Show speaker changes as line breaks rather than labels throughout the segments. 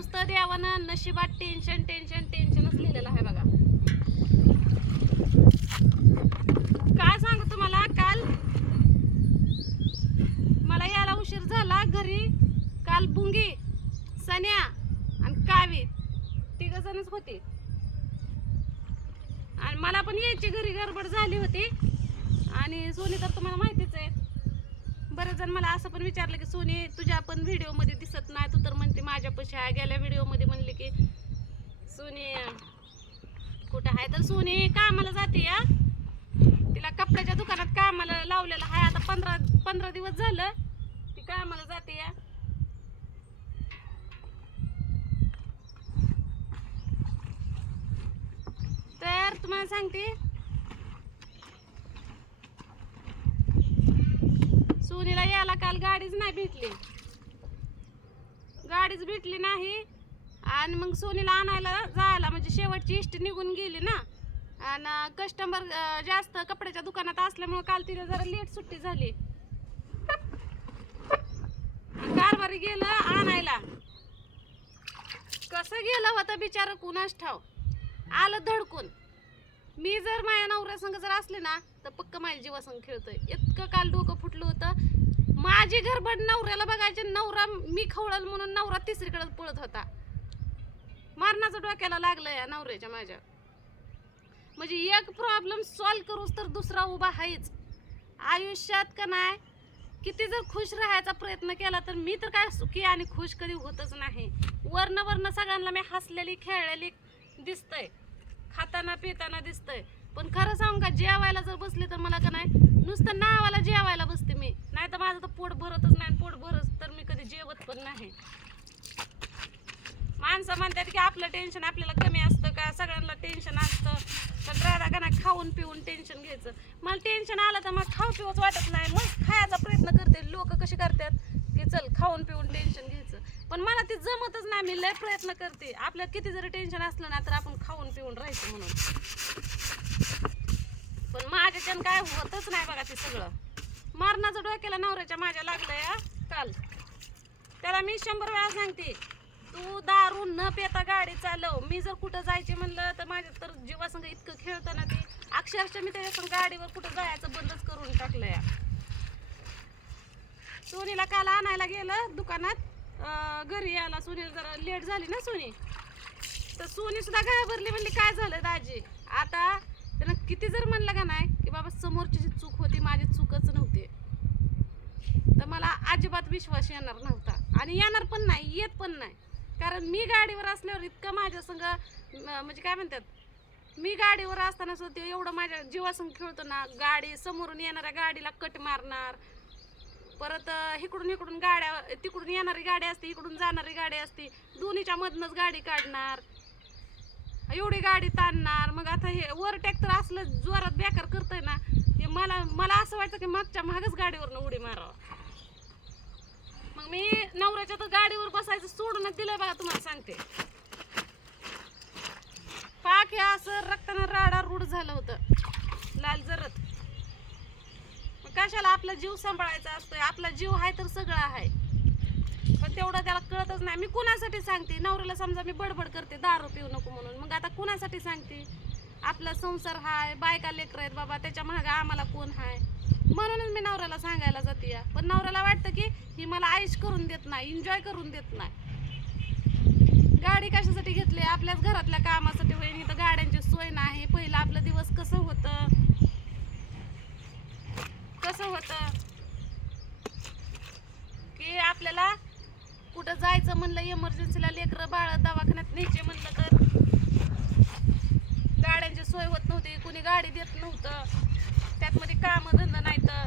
नुसतं देवानं नशिबात टेन्शन टेन्शन टेन्शनच लिहिलेलं आहे बघा. काय सांगू तुम्हाला? काल मला यायला उशीर झाला घरी. काल बुंगी सन्या आणि कावी तिघ जणच होती. आणि मला पण यायची घरी गडबड झाली होती. आणि सोनी तर तुम्हाला माहितीच आहे. बरेच जण मला असं पण विचारलं की सोनी तुझ्या पण व्हिडिओमध्ये दिसत नाही तू तर म्हणते माझ्यापाशी आहे. गेल्या व्हिडिओमध्ये म्हणले की सोनी कुठं आहे तर सोनी कामाला जाते या. तिला कपड्याच्या दुकानात कामाला लावलेलं आहे. आता पंधरा पंधरा दिवस झालं ती कामाला जाते या. तर तुम्हाला सांगते सोनीला यायला काल गाडीच नाही भेटली. गाडीच भेटली नाही. आणि मग सोनीला आणायला जायला म्हणजे शेवटची इष्ट निघून गेली ना. आणि कस्टमर जास्त कपड्याच्या दुकानात असल्यामुळे काल तिला जरा लेट सुट्टी झाली. कारभारी गेलं आणायला. कसं गेलं होतं बिचारं कुणाच ठाव? आलं धडकून. मी जर माझ्या नवऱ्यासंग जर असले ना तर पक्क माझ्या जीवासंग खेळतोय. इतकं काल डोकं फुटलं होतं. माझी घरबड नवऱ्याला बघायचे नवरा मी खवळल म्हणून नवरा तिसरीकडे पळत होता. मारणाचं डोक्याला लागलं या नवऱ्याच्या माझ्या. म्हणजे एक प्रॉब्लेम सॉल्व करूच तर दुसरा उभा आहेच आयुष्यात का नाही? किती जर खुश राहायचा प्रयत्न केला तर मी तर काय सुखी आणि खुश कधी होतच नाही. वर्ण वर्ण सगळ्यांना मी हसलेली खेळलेली दिसतंय. खाताना पिताना दिसतंय. पण खरं सांगू का जेवायला जर बसले तर मला का नाही नुसतं नावाला जेवायला बसते मी. नाही तर माझं तर पोट भरतच नाही पोट भरत तर मी कधी जेवत पण नाही. माणसं म्हणतात की आपलं टेन्शन आपल्याला कमी असतं का सगळ्यांना टेन्शन असतं. पण राधा का नाही खाऊन पिऊन टेन्शन घ्यायचं. मला टेन्शन आलं तर मग खाऊ पिऊच वाटत नाही. मग खायचा प्रयत्न करते. लोक कसे करतात? की चल खाऊन पिऊन टेन्शन पण मला ते जमतच नाही. मी लय प्रयत्न करते. आपल्या किती जरी टेन्शन असलं ना तर आपण खाऊन पिऊन राहायचं म्हणून. पण माझ्याच्यानं काय होतच नाही बघा ते सगळं. मारणाचं डोक्याला नवऱ्याच्या माझ्या लागलं या काल. त्याला मी शंभर वेळा सांगते तू दारू न पेता गाडी चालव. मी जर कुठं जायचे म्हणलं तर माझ्या तर जीवासंग इतकं खेळतं ना ते. अक्षरशः मी त्याच्या गाडीवर कुठं जायचं बंदच करून टाकलं या सोनीला काल आणायला गेलं दुकानात. घरी यायला सोनीला जरा लेट झाली ना सोनी. तर सोनी सुद्धा घाबरली म्हणली काय झालं दाजी? आता त्यानं किती जर म्हणलं का नाही की बाबा समोरची जी चूक होती माझी चूकच नव्हती. तर मला अजिबात विश्वास येणार नव्हता. आणि येणार पण नाही येत पण नाही. कारण मी गाडीवर असल्यावर इतकं माझ्या संग म्हणजे काय म्हणतात मी गाडीवर असताना सुद्धा ते एवढं माझ्या जीवासंग खेळतो ना गाडी समोरून येणाऱ्या गाडीला कट मारणार परत इकडून इकडून गाड्या तिकडून येणारी गाडी असते इकडून जाणारी गाडी असते. दोन्हीच्या मधनच गाडी काढणार. एवढी गाडी ताणणार. मग आता हे वर ट्रॅक्टर असलं जोरात बेकार करतोय ना ते मला मला असं वाटतं की मागच्या मागच गाडीवरनं उडी मारावं. मग मी नवऱ्याच्या तर गाडीवर बसायचं सोडूनच दिलं बघा तुम्हाला सांगते. पाक हे असं रक्तानं राडा रूढ झालं होतं. लाल जरत. कशाला आपला जीव सांभाळायचा असतोय? आपला जीव आहे तर सगळं आहे. पण तेवढं त्याला कळतच नाही. मी कुणासाठी सांगते? नवऱ्याला समजा मी बडबड करते दारू पिऊ नको म्हणून. मग आता कुणासाठी सांगते? आपला संसार हाय बायका लेकर आहेत बाबा त्याच्या मागं आम्हाला कोण हाय? म्हणूनच मी नवऱ्याला सांगायला जाते या. पण नवऱ्याला वाटतं की ही मला आयुष करून देत नाही एन्जॉय करून देत नाही. गाडी कशासाठी घेतली? आपल्याच घरातल्या कामासाठी होईल इथं गाड्यांची सोय नाही. पहिलं आपलं दिवस कसं होतं? कसं होतं? की आपल्याला कुठं जायचं म्हणलं इमर्जन्सीला लेकरं बाळ दवाखान्यात न्यायचे म्हणलं तर गाड्यांची सोय होत नव्हती कुणी गाडी देत नव्हतं त्यात मध्ये काम धंदा नाही तर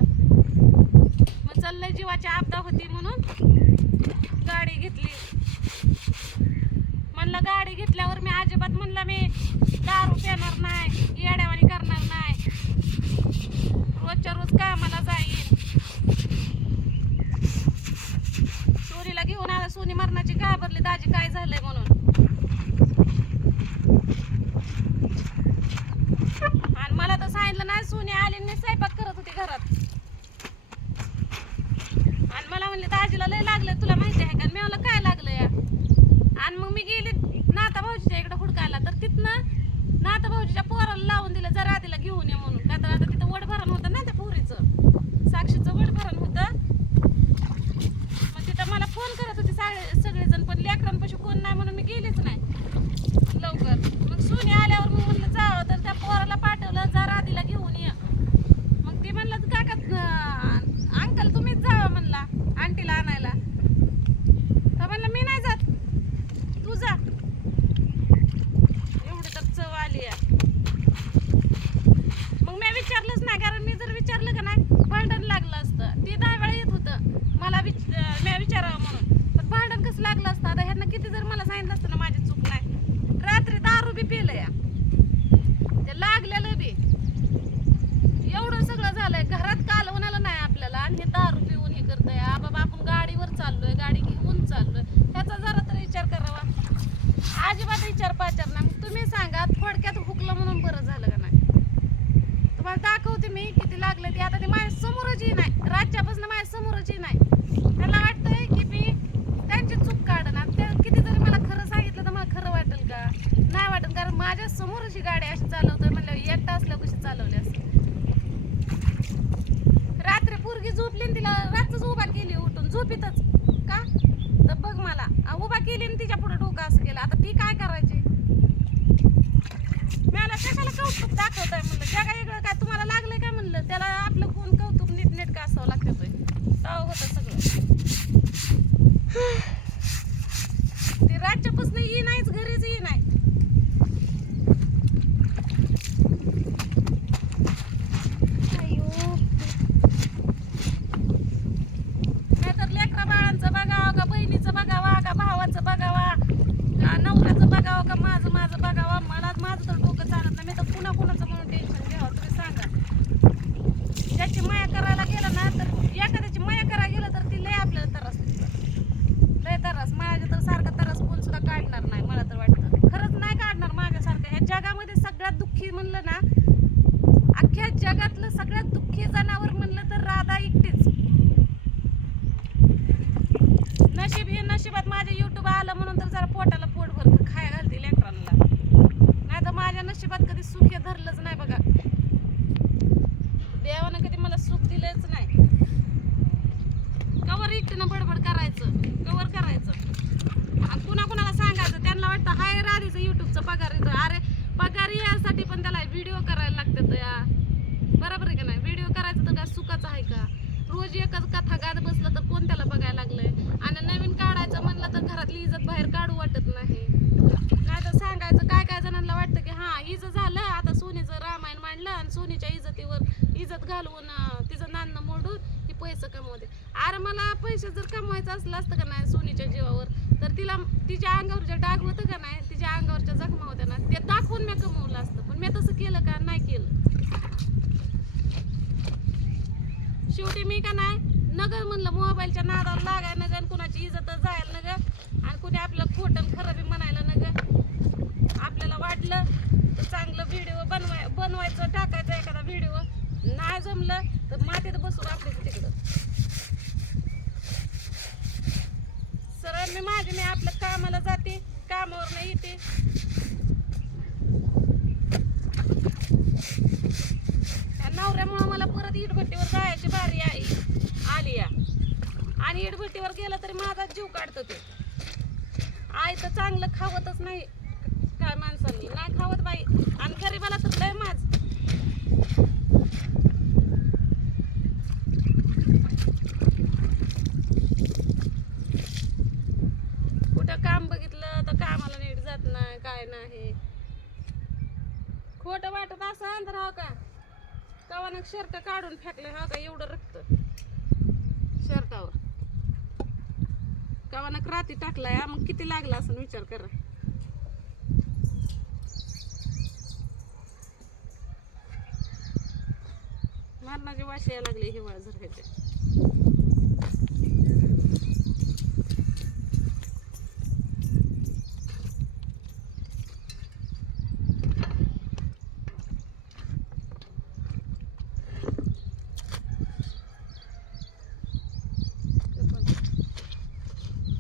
मग चाललंय जीवाची आपदा होती म्हणून गाडी घेतली. म्हणलं गाडी घेतल्यावर मी अजिबात म्हणलं मी दारू पेणार नाही येड्यावानी करणार नाही. रोजच्या रोज कामाला जाईन. सोनीला घेऊन आला सोनी मरणाची घाबरली दाजी काय झालंय म्हणून? आणि मला तर सांगितलं नाही सोनी आली नाही स्वयंपाक करत होती घरात. आणि मला म्हणले दाजीला लय लागलं तुला माहिती आहे का? मी म्हणलं काय लागलं या आणि मग मी गेले नाता भाऊजीच्या इकडे हुडकायला. तर तिथनं नाता भाऊजीच्या पोराला लावून दिलं जरा तिला घेऊन ये म्हणून. का तर आता पोट वडभरण होतं ना त्या पोरीचं. साक्षीचं वडभरण होतं मग तिथं मला फोन करत होते सगळे सगळेजण पण लेकरांपाशी कोण नाही म्हणून मी गेलीच नाही लवकर मग सोनी आल्यावर मग म्हणलं जावं तर त्या पोराला पाठवलं जरा तिला घेऊन ये मग ती म्हणलं काका अं, अंकल तुम्हीच जावा म्हणला आंटीला आणायला तर म्हणलं मी नाही जात तू जा एवढी तर चव आली आहे मग मी विचारलंच नाही कारण मी जर विचारलं का नाही भांडण लागलं असतं ती दहा वेळा येत होतं मला विच अं, मी विचारावं म्हणून पण भांडण कसं लागलं असतं आता ह्यांना किती जर मला सांगितलं असतं ना माझी चूक नाही रात्री दारू बी पिलं या ते लागलेलं बी एवढं सगळं झालंय घरात कालवणाला नाही आपल्याला आणि हे दारू पिऊन हे करतंय आ बाबा आपण गाडीवर चाललोय गाडी घेऊन चाललोय. ह्याचा जरा तर विचार करावा. अजिबात विचार पाचार नाही. मग तुम्ही सांगा थोडक्यात हुकलं म्हणून बरं झालं का नाही? तुम्हाला दाखवते मी किती लागले ते. आता ते माझ्या समोरच ही नाही. राज्यापासून माझ्या समोरच ही नाही. त्याला वाटतं की मी त्यांची चूक काढणार ते किती जरी मला खरं सांगितलं तर मला खरं वाटेल का नाही वाटेल कारण माझ्या समोरच ही गाडी अशी चालवतोय म्हणल्यावर एकटा असल्यावर कशी चालवली असते रात्री पोरगी झोपली आणि तिला रात्रच उभा केली उठून झोपीतच का तर बघ मला आ, उभा केली आणि तिच्या पुढे डोकं असं केलं आता ती काय करायची मला कशाला कौतुक दाखवताय म्हणलं. जगा वेगळं काय तुम्हाला लागलंय काय म्हणलं? त्याला आपलं कोण कौतुक नीट नीट का असावं लागतं ताव होतं सगळं. ते राज्यापासून ये नाहीच घरीच ये नाही नाहीतर लेकरा बाळांचं बघावं का बहिणीचं बघावा का भावाचं बघावा का नवऱ्याचं बघावं का माझं माझं बघावा मला माझं तर डोकं चालत नाही मी तर पुन्हा कुणाचं म्हणून टेन्शन घ्यावं तुम्ही सांगा ज्याची माया करायला गेलं ना तर एखाद्याची माया करायला गेलं तर ती लय आपल्याला त्रास देतं. लय त्रास माझ्या तर सारखा त्रास कोण सुद्धा काढणार नाही मला तर वाटतं खरंच नाही काढणार माझ्यासारखं ह्या जगामध्ये सगळ्यात दुःखी म्हणलं ना अख्ख्या जगातलं सगळ्यात जनावर म्हणलं तर राधा एकटीच. नशीब हे नशिबात माझ्या युट्यूब आलं म्हणून तर जरा पोटाला पोट भर खाय घालते लेकरांना. नाही तर माझ्या नशिबात कधी सुख हे धरलंच नाही बघा. देवानं कधी मला सुख दिलंच नाही. कवर एकटीनं बडबड करायचं कवर करायचं. कुणा कुणाला सांगायचं त्यांना वाटतं हाय राधीचं युट्यूबचं पगार येतो अरे पगार यासाठी पण त्याला व्हिडिओ करायला लागतात या बरोबर आहे का नाही व्हिडिओ करायचं तर काय सुखाचं आहे का? रोज एकच कथा गात बसलं तर कोण त्याला बघायला लागलंय? आणि नवीन काढायचं म्हणलं तर घरातली इज्जत बाहेर काढू वाटत नाही. काय तर सांगायचं काय काय जणांना वाटतं की हा इज झालं आता सोनीचं रामायण मांडलं आणि सोनीच्या इज्जतीवर इज्जत घालवून तिचं नाणं मोडून ती पैसे कमवते. अरे मला पैसे जर कमवायचं असलं असतं का नाही सोनीच्या जीवावर तर तिला तिच्या अंगावर जे डाग होतं का नाही तिच्या अंगावरच्या जखमा होत्या ना ते दाखवून मी कमवलं असतं. पण मी तसं केलं का? नाही केलं. शेवटी मी का नाही? नगर म्हणलं मोबाईलच्या नादाला लागाय नग कुणाची इज्जतच जायला नग आणि कुणी आपलं खोटं आणि खरं बी म्हणायला नग आपल्याला वाटलं तर चांगलं व्हिडिओ बनवाय बनवायचं टाकायचं एखादा व्हिडिओ नाही जमलं तर मातीत बसून आपल्या तिकडं सरळ मी माझे मी आपलं कामाला जाते कामावर नाही येते त्या नवऱ्यामुळं मला इडभट्टीवर इटभट्टीवर जायची आई. आली या. आणि इडभट्टीवर गेलं तरी माझा जीव काढतो ते. आई तर चांगलं खावतच नाही काय माणसांनी. नाही खावत बाई. आणि गरीबाला तर लय माझ कुठं काम बघितलं तर कामाला नीट जात नाही काय नाही. खोटं वाटत असं अंतर हो का? कवानं शर्ट काढून फेकले हा का एवढं रक्त. शर्टावर. कवानं क्राती टाकलाय. मग किती लागला असं विचार करा. मरणाची वाशी यायला लागली हिवाळा झरायच्या